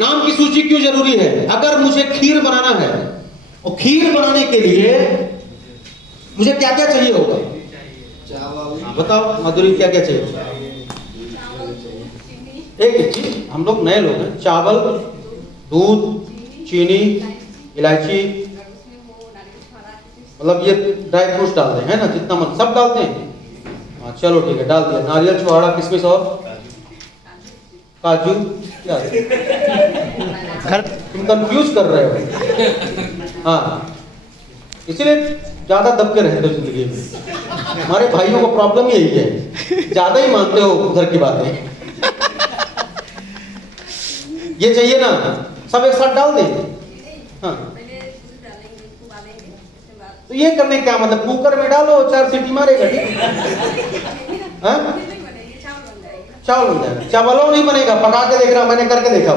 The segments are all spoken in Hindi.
नाम की सूची क्यों जरूरी है? अगर मुझे खीर बनाना है और खीर बनाने के लिए मुझे क्या क्या चाहिए होगा? बताओ माधुरी, क्या क्या चाहिए? एक चीज, हम लोग नए लोग हैं, चावल, दूध, चीनी, इलायची, मतलब ये ड्राई फ्रूट्स डालते हैं ना, जितना मन सब डालते हैं। हाँ चलो ठीक है, डाल दिया। नारियल, छुहारा, किशमिश और काजू। क्या घर तुम कंफ्यूज कर रहे हो? हाँ, इसीलिए ज्यादा दबके रहते हो जिंदगी में। हमारे भाइयों को प्रॉब्लम यही है, ज्यादा ही मानते हो उधर की बातें। ये चाहिए ना, सब एक साथ डाल देंगे। हाँ, तो ये करने क्या मतलब, कुकर में डालो, 4 सीटी मारेगा, ठीक है? हाँ? चावल बन जाएगा। चावलों नहीं बनेगा, पका के देख रहा, मैंने करके देखा।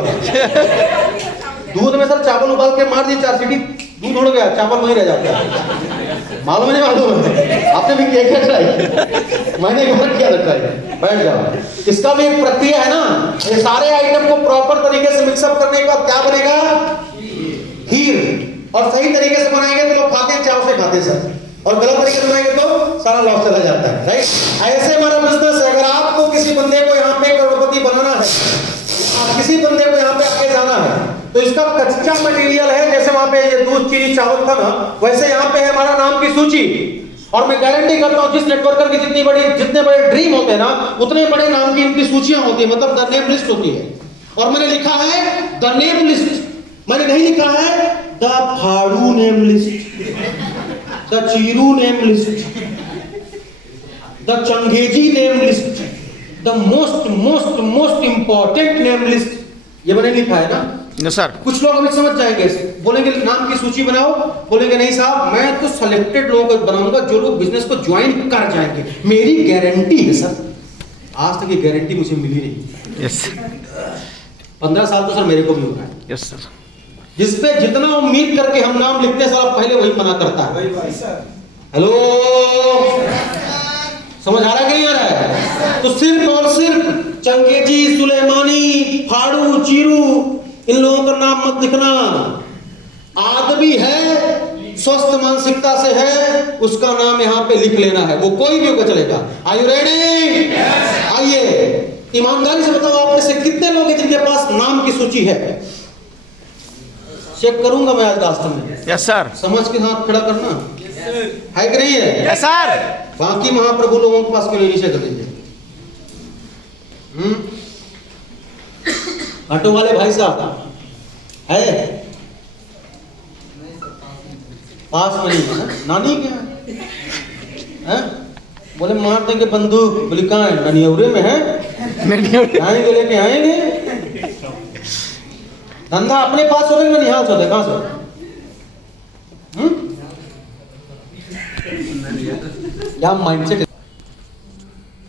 दूध में सर चावल उबाल के मार दिए, 4 सीटी, दूध उड़ गया, चावल वहीं रह जाता है। मालूम नहीं मालूम है? आपने भी किया क्या ट्राई? मैंने एक बार किया था ट्राई। बैठ जाओ। इसका भी एक प्रक्रिया है ना, ये सारे आइटम को प्रॉपर तरीके से मिक्सअप करने के बाद क्या बनेगा? खीर। और सही तरीके से बनाएंगे तो लोग खाते हैं, चाव से खाते हैं सर, और गलत तरीके से बनाएंगे तो सारा लॉस चला जाता है, राइट? ऐसे हमारा बिजनेस है। अगर आपको किसी बंदे को यहाँ पे करोड़पति बनाना है, आप किसी बंदे को यहाँ पे आगे जाना है, तो इसका कच्चा मटेरियल है, जैसे वहां पे ये दूध, चीनी, चावल था ना, वैसे यहाँ पे है हमारा नाम की सूची। और मैं गारंटी करता हूँ, जिस नेटवर्कर की जितने बड़े ड्रीम होते हैं ना, उतने बड़े नाम की इनकी सूचियां होती है, मतलब द नेम लिस्ट होती है। और मैंने लिखा है द नेम लिस्ट, मैंने नहीं लिखा है द फाड़ू नेम लिस्ट, द चीरू नेम लिस्ट, द चंगेजी name list, the most most most important name list, ये मैंने लिखा है ना। सर कुछ लोग अभी समझ जाएंगे, बोलेंगे नाम की सूची बनाओ, बोलेंगे नहीं साहब मैं तो सिलेक्टेड लोगों को बनाऊंगा जो लोग बिजनेस को ज्वाइन कर जाएंगे, मेरी गारंटी है सर। आज तक ये गारंटी मुझे मिली नहीं। यस 15 साल तो सर मेरे को भी हो रहा है। Yes sir. जिसपे जितना उम्मीद करके हम नाम लिखते हैं, साला पहले वही मना करता है। हेलो, समझ आ रहा है कि नहीं आ रहा है? तो सिर्फ और सिर्फ चंगेजी, सुलेमानी, फाड़ू, चीरू, इन लोगों का नाम मत लिखना। आदमी है, स्वस्थ मानसिकता से है, उसका नाम यहाँ पे लिख लेना है, वो कोई भी होगा चलेगा। Are you ready? आइए, ईमानदारी से बताओ, आप में से कितने लोग हैं जिनके पास नाम की सूची है? चेक करूंगा मैं आज लास्ट में। Yes sir. समझ के हाथ खड़ा करना है कि नहीं है? Yes sir. बाकी महाप्रभु लोगों के पास क्यों नीचे कर लीजिए? ऑटो वाले भाई साहब है पास में नहीं है? नानी क्या है? बोले मार देंगे बंदूक। बोले कहाँ है? ननियौरे में है, आएंगे लेके आएंगे। धंधा अपने पास हो गया, निहाल से कहां से? क्या माइंडसेट,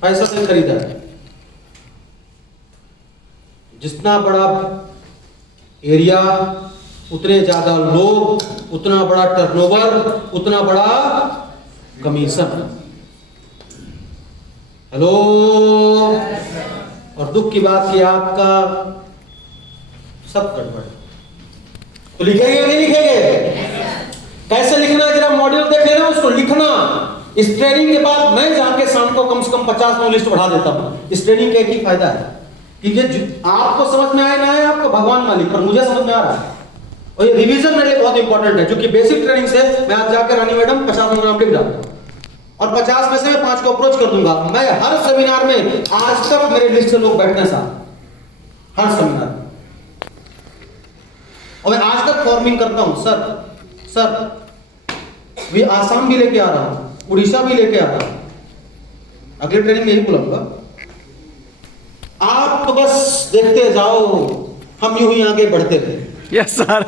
पैसा से खरीदा है। जितना बड़ा एरिया, उतने ज्यादा लोग, उतना बड़ा टर्नओवर, उतना बड़ा कमीशन। हेलो, और दुख की बात कि आपका सब गड़बड़। तो लिखेंगे या नहीं लिखेंगे? कैसे लिखना है जरा मॉड्यूल देख लेना, उसको लिखना। इस ट्रेनिंग के बाद मैं जाके शाम को कम से कम 50 नौ लिस्ट बढ़ा देता हूं। इस ट्रेनिंग का एक ही फायदा है कि ये आपको समझ में आए ना आए, आपको भगवान मालिक, पर मुझे समझ में आ रहा है। और ये रिवीजन मेरे लिए बहुत इंपॉर्टेंट है, क्योंकि बेसिक ट्रेनिंग से मैं आज जाकर रानी मैडम 50 नाम लिख डालता हूं, और 50 में से मैं 5 को अप्रोच कर दूंगा। मैं हर सेमिनार में, आज तक मेरे लिस्ट से लोग बैठते हैं साथ, हर सेमिनार में, और मैं आज तक फॉर्मिंग करता हूं। सर भी आसाम भी लेके आ रहा हूं, उड़ीसा भी लेके आ रहा हूं। अगले ट्रेनिंग में यही बोलूंगा, आप तो बस देखते जाओ, हम यूं ही आगे बढ़ते रहे। Yes sir.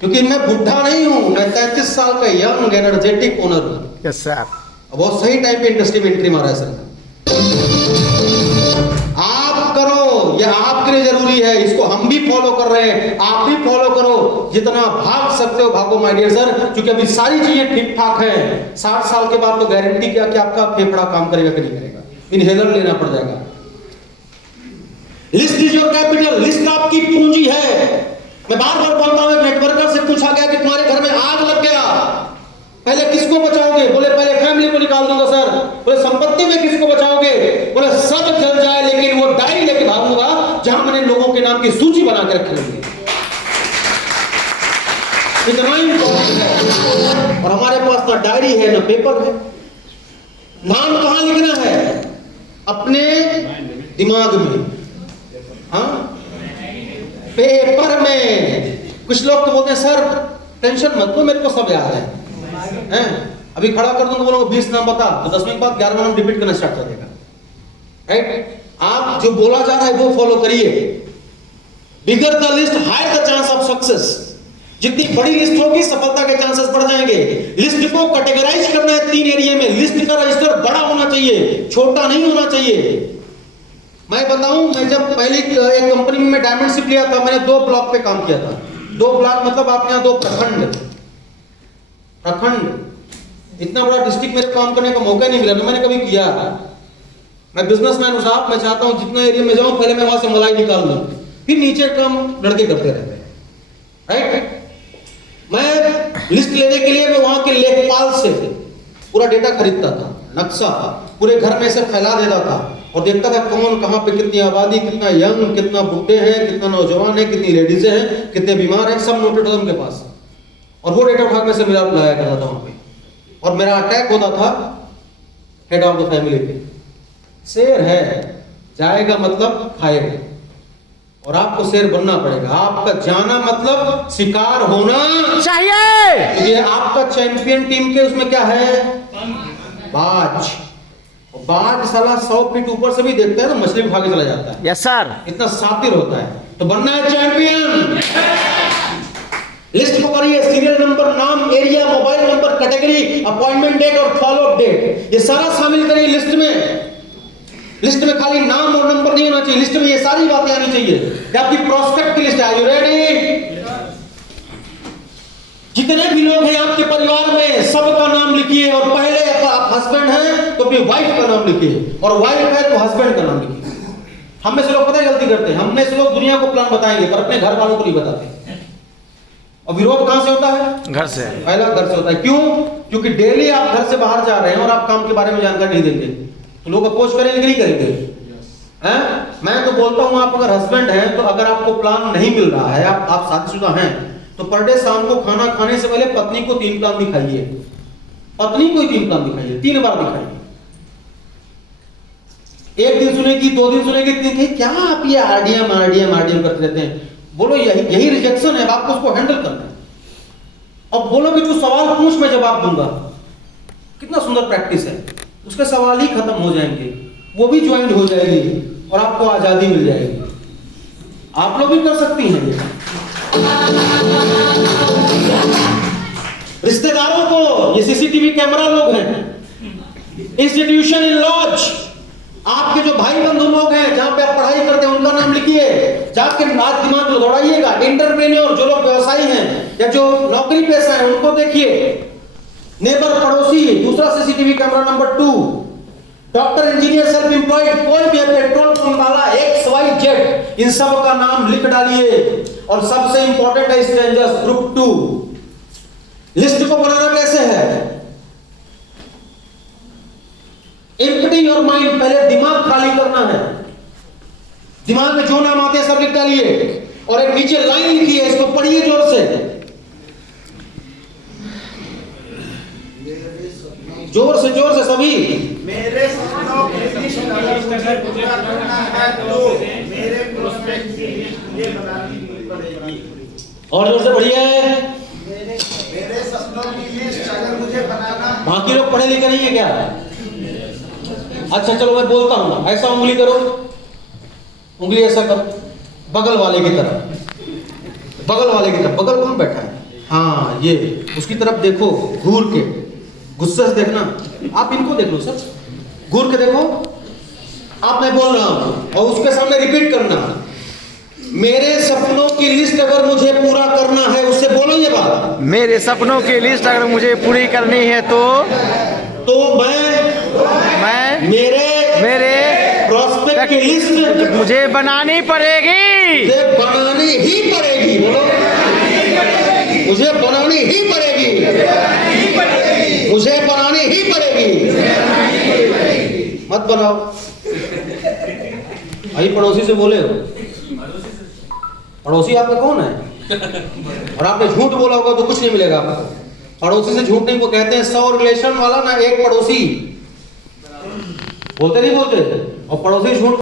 क्योंकि मैं बुढ़ा नहीं हूं, मैं 33 साल का यंग एनर्जेटिक ओनर हूं। Yes sir. बहुत सही टाइम पे इंडस्ट्री में एंट्री मारा है सर। आप करो, ये आपके लिए जरूरी है, इसको हम भी फॉलो कर रहे हैं, आप भी फॉलो करो। जितना भाग सकते हो भागो माय डियर सर, क्योंकि अभी सारी चीजें ठीक ठाक है। 60 साल के बाद तो गारंटी क्या कि आपका फेफड़ा काम करेगा कि नहीं करेगा, इनहेलर लेना पड़ जाएगा। List is your capital, list आपकी पूंजी है। मैं बार बार बोलता हूं, एक नेटवर्कर से पूछा गया कि तुम्हारे घर में आग लग गया, पहले किसको बचाओगे? बोले पहले फैमिली को निकाल दूंगा सर। बोले संपत्ति में किसको बचाओगे? बोले सब जल जाए लेकिन वो डायरी लेके भागूंगा जहां मैंने लोगों के नाम की सूची बना के रखी होगी। इतना इंपॉर्टेंट है। और हमारे पास ना डायरी है ना पेपर है। नाम कहां लिखना है? अपने दिमाग में, हाँ, पेपर में। कुछ लोग तो बोलते हैं सर टेंशन मत लो, मेरे को सब याद है। अभी खड़ा कर दूंगा, बोलोगे 20 नाम बता, तो 10 मिनट बाद 11वां नाम रिपीट करना स्टार्ट कर देगा। राइट? आप जो बोला जा रहा है वो फॉलो करिए। Bigger the list higher the chance of success. जितनी बड़ी लिस्ट होगी सफलता के चांसेस बढ़ जाएंगे। लिस्ट को कैटेगराइज करना है 3 एरिया में। लिस्ट का रजिस्टर बड़ा होना चाहिए, छोटा नहीं होना चाहिए। मैं बताऊं, मैं जब पहली एक कंपनी में डायमंडशिप लिया था, मैंने 2 ब्लॉक पे काम किया था। 2 ब्लॉक मतलब आपके यहाँ 2 प्रखंड। इतना बड़ा डिस्ट्रिक्ट मेरे काम करने का मौका नहीं मिला, ना मैंने कभी किया। मैं बिजनेसमैन हूं साहब, मैं चाहता हूं जितना एरिया में जाऊं पहले मैं वहां से मलाई निकाल दूं, फिर नीचे काम लड़के करते रहते हैं। राइट? मैं लिस्ट लेने के लिए मैं वहां के लेखपाल से पूरा डेटा खरीदता था, नक्शा पूरे घर में से फैला देता था और देखता था कौन कहां पे कितनी आबादी, कितना यंग, कितना बुढ़े हैं, कितना नौजवान है, कितनी लेडीज हैं, कितने बीमार हैं, सब नोटेड था उनके पास। और वो डेटा उठा के से मेरा लाया करता था वहां पे। और मेरा अटैक होता था हेड ऑफ द फैमिली पे। शेर है, जाएगा मतलब खाएगा, और आपको शेर बनना पड़ेगा। आपका जाना मतलब शिकार होना चाहिए। ये आपका चैंपियन टीम के उसमें क्या है? बाज। बाज साला 100 फीट ऊपर से भी देखता है तो मछली उठा के चला जाता है। Yes sir. इतना शातिर होता है। तो बनना है चैंपियन। लिस्ट को करिए, सीरियल नंबर, नाम, area, mobile number, category, appointment date और फॉलो अप डेट, ये सारा शामिल करिए लिस्ट में। लिस्ट में खाली नाम और नंबर नहीं होना चाहिए, लिस्ट में ये सारी बातें आनी चाहिए। ये आपकी प्रोस्पेक्ट की लिस्ट है। You ready? जितने भी लोग हैं आपके परिवार में सबका नाम लिखिए, और पहले अगर आप हस्बैंड हैं तो अपनी वाइफ का नाम लिखिए, और वाइफ है तो हस्बैंड का नाम लिखिए। हम में से लोग पता है गलती करते हैं, हम में से लोग दुनिया को प्लान बताएंगे पर अपने घर वालों को नहीं बताते। और विरोध कहां से होता है? घर से। पहला घर से होता है। क्यों? क्योंकि डेली आप घर से बाहर जा रहे हैं और आप काम के बारे में जानकारी नहीं देंगे तो लोग अपोज करेंगे कि नहीं करेंगे? हैं? मैं तो बोलता हूं आप अगर हस्बैंड हैं तो अगर आपको प्लान नहीं मिल रहा है, आप शादीशुदा हैं, तो पर डे शाम को खाना खाने से पहले पत्नी को 3 प्लान दिखाइए। पत्नी को ही 3 प्लान दिखाइए, 3 बार दिखाइए। एक दिन सुनेगी, 2 दिन सुनेगी, 3 दिन, क्या आप ये आरडीएम करते रहते हैं? बोलो यही रिजेक्शन है, आपको उसको हैंडल करना है। अब बोलो कि तू सवाल पूछ, मैं जवाब दूंगा। कितना सुंदर प्रैक्टिस है। उसके सवाल ही खत्म हो जाएंगे, वो भी ज्वाइन हो जाएगी और आपको आजादी मिल जाएगी। आप लोग भी कर सकती हैं। रिश्तेदारों को, ये सीसीटीवी कैमरा लोग हैं, इंस्टीट्यूशन इन लॉज, आपके जो भाई बंधु लोग हैं जहां पे आप पढ़ाई करते हैं उनका नाम लिखिए, जाके रात दिमाग को दौड़ाइएगा। एंटरप्रेन्योर, जो लोग व्यवसायी हैं या जो नौकरी पेशा है उनको देखिए। नेबर, पड़ोसी, दूसरा CCTV camera number 2। Doctor, engineer, self employed, कोई भी पेट्रोल पंप वाला, XYZ, इन सब का नाम लिख डालिए। और सबसे इंपॉर्टेंट है स्ट्रेंजर्स, ग्रुप 2। लिस्ट को बनाना कैसे है? एम्प्टी योर माइंड, पहले दिमाग खाली करना है। दिमाग में जो नाम आते हैं सब लिख डालिए और एक नीचे लाइन लिखी है, इसको पढ़िए जोर से, जोर से सभी। मेरे सपनों की लिस्ट अगर मुझे पूरा करना है तो मेरे प्रोस्पेक्ट की लिस्ट मुझे बनानी पड़ेगी। और जोर से पढ़िए। मेरे सपनों की लिस्ट अगर मुझे बनाना। बाकी लोग पढ़े लिखे नहीं है क्या? अच्छा चलो मैं बोलता हूं, ऐसा उंगली करो, उंगली ऐसा करो, बगल वाले की तरफ, बगल वाले की तरफ। बगल कौन बैठा है? हाँ, ये उसकी तरफ देखो, घूर के, गुस्से से देखना। आप इनको देख लो सर, घूर के देखो। आप मैं बोल रहा हूं और उसके सामने रिपीट करना। मेरे सपनों की लिस्ट अगर मुझे पूरा करना है, उससे बोलो ये बात। मेरे सपनों की लिस्ट अगर मुझे पूरी करनी है तो मैं मैं मेरे मेरे प्रोस्पेक्ट की लिस्ट मुझे बनानी पड़ेगी। मुझे बनानी ही पड़ेगी। बोलो, मुझे बनानी ही पड़ेगी। मुझे बनानी ही पड़ेगी। मत बनाओ। भाई पड़ोसी से बोले हो, पड़ोसी आपका कौन है? और आपने झूठ बोला होगा तो कुछ नहीं मिलेगा आपको। पड़ोसी से झूठ नहीं, वो कहते हैं 100 रिलेशन वाला ना एक पड़ोसी। बोलते नहीं बोलते? और पड़ोसी झूठ